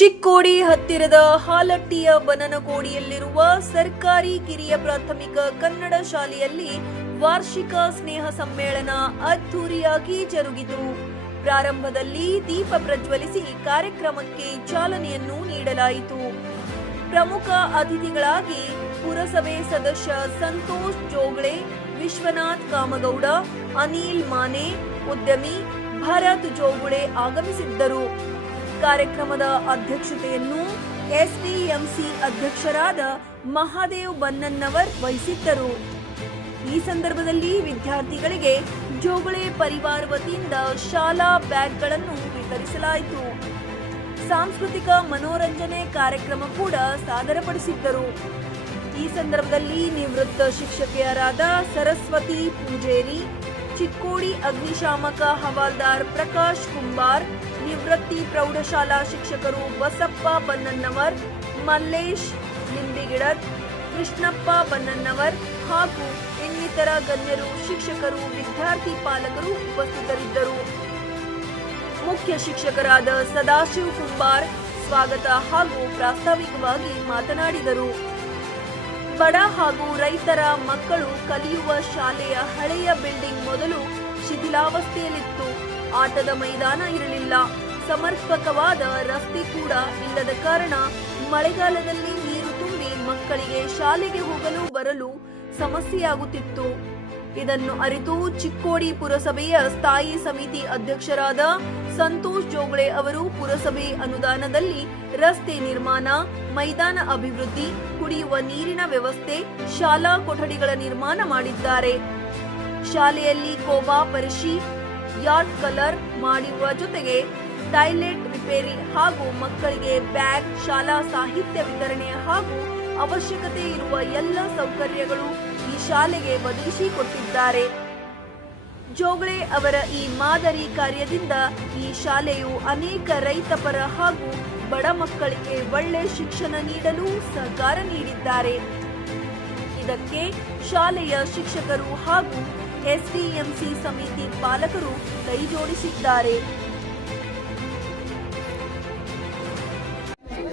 ಚಿಕ್ಕೋಡಿ ಹತ್ತಿರದ ಹಾಲಟ್ಟಿಯ ಬನನಕೋಡಿಯಲ್ಲಿರುವ ಸರ್ಕಾರಿ ಕಿರಿಯ ಪ್ರಾಥಮಿಕ ಕನ್ನಡ ಶಾಲೆಯಲ್ಲಿ ವಾರ್ಷಿಕ ಸ್ನೇಹ ಸಮ್ಮೇಳನ ಅದ್ಧೂರಿಯಾಗಿ ಜರುಗಿತು. ಪ್ರಾರಂಭದಲ್ಲಿ ದೀಪ ಪ್ರಜ್ವಲಿಸಿ ಕಾರ್ಯಕ್ರಮಕ್ಕೆ ಚಾಲನೆಯನ್ನು ನೀಡಲಾಯಿತು. ಪ್ರಮುಖ ಅತಿಥಿಗಳಾಗಿ ಪುರಸಭೆ ಸದಸ್ಯ ಸಂತೋಷ್ ಜೋಗಳೆ, ವಿಶ್ವನಾಥ್ ಕಾಮಗೌಡ, ಅನಿಲ್ ಮಾನೆ, ಉದ್ಯಮಿ ಭರತ್ ಜೋಗುಳೆ ಆಗಮಿಸಿದ್ದರು. ಕಾರ್ಯಕ್ರಮದ ಅಧ್ಯಕ್ಷತೆಯನ್ನು ಎಸ್ಡಿಎಂಸಿ ಅಧ್ಯಕ್ಷರಾದ ಮಹಾದೇವ್ ಬನ್ನನ್ನವರ್ ವಹಿಸಿದ್ದರು. ಈ ಸಂದರ್ಭದಲ್ಲಿ ವಿದ್ಯಾರ್ಥಿಗಳಿಗೆ ಜೋಗುಳೆ ಪರಿವಾರ ವತಿಯಿಂದ ಶಾಲಾ ಬ್ಯಾಗ್ಗಳನ್ನು ವಿತರಿಸಲಾಯಿತು. ಸಾಂಸ್ಕೃತಿಕ ಮನೋರಂಜನೆ ಕಾರ್ಯಕ್ರಮ ಕೂಡ ಸಾದರಪಡಿಸಿದ್ದರು. ಈ ಸಂದರ್ಭದಲ್ಲಿ ನಿವೃತ್ತ ಶಿಕ್ಷಕಿಯರಾದ ಸರಸ್ವತಿ ಪೂಜೇರಿ, ಚಿಕ್ಕೋಡಿ ಅಗ್ನಿಶಾಮಕ ಹವಾಲ್ದಾರ್ ಪ್ರಕಾಶ್ ಕುಂಬಾರ್, ನಿವೃತ್ತಿ ಪ್ರೌಢಶಾಲಾ ಶಿಕ್ಷಕರು ಬಸಪ್ಪ ಬನ್ನನ್ನವರ್, ಮಲ್ಲೇಶ್ ಲಿಂಬಿಗಿಡದ್, ಕೃಷ್ಣಪ್ಪ ಬನ್ನನ್ನವರ್ ಹಾಗೂ ಇನ್ನಿತರ ಗಣ್ಯರು, ಶಿಕ್ಷಕರು, ವಿದ್ಯಾರ್ಥಿ ಪಾಲಕರು ಉಪಸ್ಥಿತರಿದ್ದರು. ಮುಖ್ಯ ಶಿಕ್ಷಕರಾದ ಸದಾಶಿವ್ ಕುಂಬಾರ್ ಸ್ವಾಗತ ಹಾಗೂ ಪ್ರಾಸ್ತಾವಿಕವಾಗಿ ಮಾತನಾಡಿದರು. ಬಡ ಹಾಗೂ ರೈತರ ಮಕ್ಕಳು ಕಲಿಯುವ ಶಾಲೆಯ ಹಳೆಯ ಬಿಲ್ಡಿಂಗ್ ಮೊದಲು ಶಿಥಿಲಾವಸ್ಥೆಯಲ್ಲಿತ್ತು. ಆಟದ ಮೈದಾನ ಇರಲಿಲ್ಲ. ಸಮರ್ಪಕವಾದ ರಸ್ತೆ ಕೂಡ ಇಲ್ಲದ ಕಾರಣ ಮಳೆಗಾಲದಲ್ಲಿ ನೀರು ತುಂಬಿ ಮಕ್ಕಳಿಗೆ ಶಾಲೆಗೆ ಹೋಗಲು ಬರಲು ಸಮಸ್ಯೆಯಾಗುತ್ತಿತ್ತು. ಇದನ್ನು ಅರಿತು ಚಿಕ್ಕೋಡಿ ಪುರಸಭೆಯ ಸ್ಥಾಯಿ ಸಮಿತಿ ಅಧ್ಯಕ್ಷರಾದ ಸಂತೋಷ್ ಜೋಗಳೆ ಅವರು ಪುರಸಭೆ ಅನುದಾನದಲ್ಲಿ ರಸ್ತೆ ನಿರ್ಮಾಣ, ಮೈದಾನ ಅಭಿವೃದ್ಧಿ, ಕುಡಿಯುವ ನೀರಿನ ವ್ಯವಸ್ಥೆ, ಶಾಲಾ ಕೊಠಡಿಗಳ ನಿರ್ಮಾಣ ಮಾಡಿದ್ದಾರೆ. ಶಾಲೆಯಲ್ಲಿ ಕೋಬಾ ಪರಿಶಿ, ಯಾರ್ಡ್ ಕಲರ್ ಮಾಡಿರುವ ಜೊತೆಗೆ ಟಾಯ್ಲೆಟ್ ರಿಪೇರಿ ಹಾಗೂ ಮಕ್ಕಳಿಗೆ ಬ್ಯಾಗ್, ಶಾಲಾ ಸಾಹಿತ್ಯ ವಿತರಣೆ ಹಾಗೂ ಅವಶ್ಯಕತೆ ಇರುವ ಎಲ್ಲ ಸೌಕರ್ಯಗಳು ಈ ಶಾಲೆಗೆ ಒದಗಿಸಿಕೊಟ್ಟಿದ್ದಾರೆ. ಜೋಗಳೆ ಅವರ ಈ ಮಾದರಿ ಕಾರ್ಯದಿಂದ ಈ ಶಾಲೆಯು ಅನೇಕ ರೈತಪರ ಹಾಗೂ ಬಡ ಮಕ್ಕಳಿಗೆ ಒಳ್ಳೆ ಶಿಕ್ಷಣ ನೀಡಲು ಸಹಕಾರ ನೀಡಿದ್ದಾರೆ. ಇದಕ್ಕೆ ಶಾಲೆಯ ಶಿಕ್ಷಕರು ಹಾಗೂ ಎಸ್ಡಿಎಂಸಿ ಸಮಿತಿ ಪಾಲಕರು ಕೈ ಜೋಡಿಸಿದ್ದಾರೆ.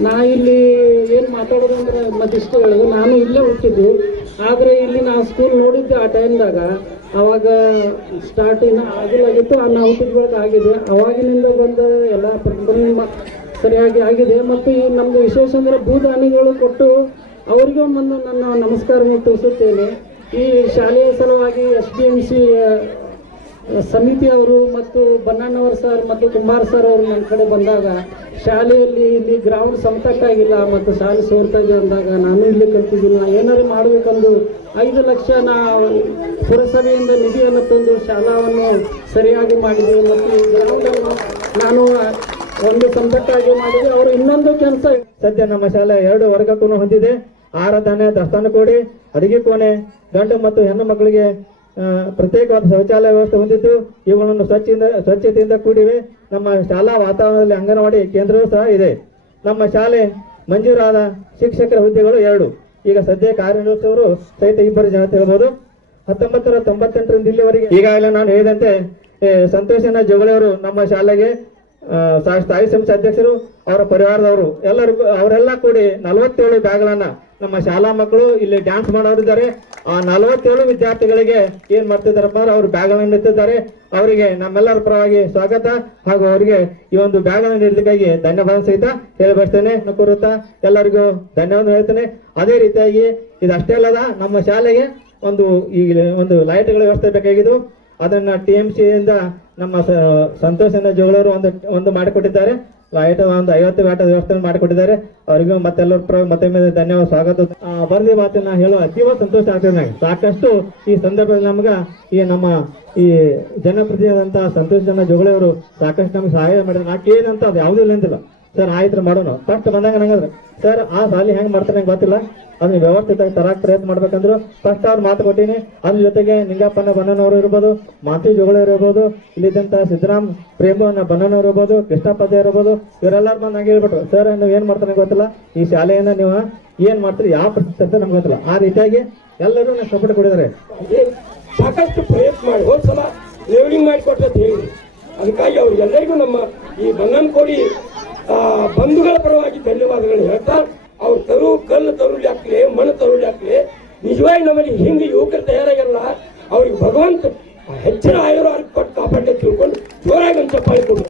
ನಾ ಇಲ್ಲಿ ಏನು ಮಾತಾಡೋದು ಅಂದ್ರೆ ಮತ್ತಿಷ್ಟು ಹೇಳೋದು, ನಾನು ಇಲ್ಲೇ ಹುಟ್ಟಿದ್ದು. ಆದರೆ ಇಲ್ಲಿ ನಾ ಸ್ಕೂಲ್ ನೋಡಿದ್ದೆ ಆ ಟೈಮ್ದಾಗ. ಅವಾಗ ಸ್ಟಾರ್ಟ್ ಇನ್ನೂ ಆಗಿತ್ತು, ನಾ ಹುಟ್ಟಿದ ಬಳಿಕ ಆಗಿದೆ. ಅವಾಗಿನಿಂದ ಬಂದ ಎಲ್ಲ ಪ್ರತಿಭಟನೆ ಸರಿಯಾಗಿ ಆಗಿದೆ. ಮತ್ತು ಈ ನಮ್ಮದು ವಿಶೇಷ ಅಂದರೆ ಭೂದಾನಿಗಳು ಕೊಟ್ಟು ಅವರಿಗೂ ಒಂದು ನನ್ನ ನಮಸ್ಕಾರವನ್ನು ತಿಳಿಸುತ್ತೇನೆ. ಈ ಶಾಲೆಯ ಸಲುವಾಗಿ ಎಸ್ಡಿಎಂಸಿ ಸಮಿತಿಯವರು ಮತ್ತು ಬನ್ನಣ್ಣವರ್ ಸರ್ ಮತ್ತು ಕುಮಾರ್ ಸರ್ ಅವರು ನನ್ನ ಕಡೆ ಬಂದಾಗ ಶಾಲೆಯಲ್ಲಿ ಇಲ್ಲಿ ಗ್ರೌಂಡ್ ಸಮತಟ್ಟಾಗಿಲ್ಲ ಮತ್ತು ಶಾಲೆ ಸೋರ್ತಾ ಇದೆ ಅಂದಾಗ ನಾನು ಇಲ್ಲಿ ಕಲ್ತಿದ್ದೀನಿ. ಏನಾದ್ರು ಮಾಡಬೇಕಂದು 5 ಲಕ್ಷ ಪುರಸಭೆಯಿಂದ ನಿಧಿಯನ್ನು ತಂದು ಶಾಲಾವನ್ನು ಸರಿಯಾಗಿ ಮಾಡಿದೆ ಮತ್ತು ಈ ಗ್ರೌಂಡನ್ನು ನಾನು ಒಂದು ಸಮತಟ್ಟಾಗಿ ಮಾಡಿದೆ. ಅವರು ಇನ್ನೊಂದು ಕೆಲಸ, ಸದ್ಯ ನಮ್ಮ ಶಾಲೆ 2 ವರ್ಗಕ್ಕೂ ಹೊಂದಿದೆ. ಆರಾಧನೆ, ದಸ್ತಾನು ಕೋಣೆ, ಅಡಿಗೆ ಕೋಣೆ, ಗಂಡು ಮತ್ತು ಹೆಣ್ಣು ಮಕ್ಕಳಿಗೆ ಪ್ರತ್ಯೇಕವಾದ ಶೌಚಾಲಯ ವ್ಯವಸ್ಥೆ ಹೊಂದಿದ್ದು ಇವುಗಳನ್ನು ಸ್ವಚ್ಛತೆಯಿಂದ ಕೂಡಿವೆ. ನಮ್ಮ ಶಾಲಾ ವಾತಾವರಣದಲ್ಲಿ ಅಂಗನವಾಡಿ ಕೇಂದ್ರವೂ ಸಹ ಇದೆ. ನಮ್ಮ ಶಾಲೆ ಮಂಜೂರಾದ ಶಿಕ್ಷಕರ ಹುದ್ದೆಗಳು 2. ಈಗ ಸದ್ಯ ಕಾರ್ಯನಿರ್ವಹಿಸುವವರು ಸಹಿತ 2 ಜನ ತಿಳಬಹುದು. 1998ರಿಂದ ಇಲ್ಲಿವರೆಗೆ ಈಗಾಗಲೇ ನಾನು ಹೇಳಿದಂತೆ ಸಂತೋಷನ ಜೋಗಳೆಯವರು ನಮ್ಮ ಶಾಲೆಗೆ ಸ್ಥಾಯಿ ಸಮಿತಿ ಅಧ್ಯಕ್ಷರು, ಅವರ ಪರಿವಾರದವರು ಅವರೆಲ್ಲ ಕೂಡಿ 47 ಬ್ಯಾಗ್ಗಳನ್ನ ನಮ್ಮ ಶಾಲಾ ಮಕ್ಕಳು ಇಲ್ಲಿ ಡ್ಯಾನ್ಸ್ ಮಾಡೋರಿದ್ದಾರೆ. ಆ 47 ವಿದ್ಯಾರ್ಥಿಗಳಿಗೆ ಏನ್ ಮಾಡ್ತಿದ್ದಾರಪ್ಪ ಅಂದ್ರೆ ಅವರು ಬ್ಯಾಗ್ಗಳನ್ನು ನೀಡುತ್ತಿದ್ದಾರೆ. ಅವರಿಗೆ ನಮ್ಮೆಲ್ಲರ ಪರವಾಗಿ ಸ್ವಾಗತ ಹಾಗೂ ಅವರಿಗೆ ಈ ಒಂದು ಬ್ಯಾಗ್ಗಳನ್ನು ನೀಡಿದ್ದಕ್ಕಾಗಿ ಧನ್ಯವಾದ ಸಹಿತ ಹೇಳಬಯಸ್ತೇನೆ. ಕೂರುತ್ತಾ ಎಲ್ಲರಿಗೂ ಧನ್ಯವಾದ ಹೇಳ್ತೇನೆ. ಅದೇ ರೀತಿಯಾಗಿ ಇದಷ್ಟೇ ಅಲ್ಲದ, ನಮ್ಮ ಶಾಲೆಗೆ ಒಂದು ಲೈಟ್ಗಳ ವ್ಯವಸ್ಥೆ ಬೇಕಾಗಿದ್ದು ಅದನ್ನ TMC ಇಂದ ನಮ್ಮ ಸಂತೋಷನ ಜೋಗಳವರು ಒಂದು ಮಾಡಿಕೊಟ್ಟಿದ್ದಾರೆ. ಲೈಟ್ ಒಂದು 50 ವ್ಯಾಟ್ ವ್ಯವಸ್ಥೆ ಮಾಡಿಕೊಟ್ಟಿದ್ದಾರೆ. ಅವರಿಗೂ ಮತ್ತೆಲ್ಲರ ಪರವಾಗಿ ಮತ್ತೊಮ್ಮೆ ಧನ್ಯವಾದ, ಸ್ವಾಗತ. ಬರ್ದಿ ಮಾತನ್ನ ಹೇಳುವ ಅತೀವ ಸಂತೋಷ ಆಗ್ತದೆ ನನಗೆ. ಸಾಕಷ್ಟು ಈ ಸಂದರ್ಭದಲ್ಲಿ ನಮ್ಮ ಈ ಜನಪ್ರತಿನಿಧಿಯಾದಂತಹ ಸಂತೋಷ ಜೋಗಳವರು ಸಾಕಷ್ಟು ನಮ್ಗೆ ಸಹಾಯ ಮಾಡಿದ್ರೆ. ನಾಕೇನಂತ ಅದು ಯಾವುದೂ ಇಲ್ಲಂತಿಲ್ಲ. ಸರ್ ಆಯ್ತು ಮಾಡೋಣ. ಫಸ್ಟ್ ಬಂದಾಗ ನಂಗಂದ್ರೆ ಸರ್ ಆ ಸಾಲಿ ಹೆಂಗ್ ಮಾಡ್ತಾರೆ ನಂಗೆ ಗೊತ್ತಿಲ್ಲ, ಅದನ್ನ ವ್ಯವಸ್ಥಿತ ತರಕ್ ಪ್ರಯತ್ನ ಮಾಡ್ಬೇಕಂದ್ರು ಫಸ್ಟ್ ಅವ್ರು ಮಾತು ಕೊಟ್ಟಿನಿ. ಅದ್ರ ಜೊತೆಗೆ ನಿಂಗಪ್ಪನ ಬನ್ನನವರು ಇರ್ಬೋದು, ಮಾತಿ ಜೋಗಳ ಇರ್ಬೋದು, ಇಲ್ಲಿದ್ದಂತ ಸಿದ್ದರಾಮ್ ಪ್ರೇಮನ ಬನ್ನನವರು ಇರ್ಬೋದು, ಕೃಷ್ಣಪ್ಪ ಇರ್ಬೋದು, ಇವರೆಲ್ಲರೂ ಬಂದು ನಂಗೆ ಹೇಳ್ಬಿಟ್ರು, ಸರ್ ನೀವು ಏನ್ ಮಾಡ್ತಾರೆ ಗೊತ್ತಿಲ್ಲ, ಈ ಶಾಲೆಯನ್ನ ನೀವು ಏನ್ ಮಾಡ್ತೀರಿ, ಯಾವ ಪರಿಸ್ಥಿತಿ ಅಂತ ನಮ್ಗೆ ಗೊತ್ತಿಲ್ಲ. ಆ ರೀತಿಯಾಗಿ ಎಲ್ಲರೂ ನಂಗೆ ಸಪೋರ್ಟ್ ಕೊಟ್ಟಿದ್ದಾರೆ. ಸಾಕಷ್ಟು ಪ್ರಯತ್ನ ಮಾಡಿ ಹೋದ್ಸಲ ಲೆವೆಲಿಂಗ್ ಮಾಡಿಕೊಟ್ರೆ ಅಂತ ಹೇಳಿ, ಅದಕ್ಕಾಗಿ ಅವ್ರಿಗೆಲ್ಲರಿಗೂ ನಮ್ಮ ಈ ಬನ್ನನಕೋಡಿ ಬಂಧುಗಳ ಪರವಾಗಿ ಧನ್ಯವಾದಗಳು ಹೇಳ್ತಾ ಅವ್ರು ಕಲ್ಲು ತರುಲಿ ಹಾಕ್ಲಿ ಮಣ್ಣು ತರುಲಿ ಹಾಕ್ಲಿ ನಿಜವಾಗಿ ನಮ್ಮಲ್ಲಿ ಹಿಂಗೆ ಯುವಕರು ತಯಾರಾಗಿರಲ್ಲ ಅವ್ರಿಗೆ ಭಗವಂತ ಹೆಚ್ಚಿನ ಆಯುರ್ವೇದ ಕೊಟ್ಟು ಕಾಪಾಡಿ ತಿಳ್ಕೊಂಡು ಜೋರಾಗಿ ಒಂದು ಚಪ್ಪಾಳೆ ಕೊಡು.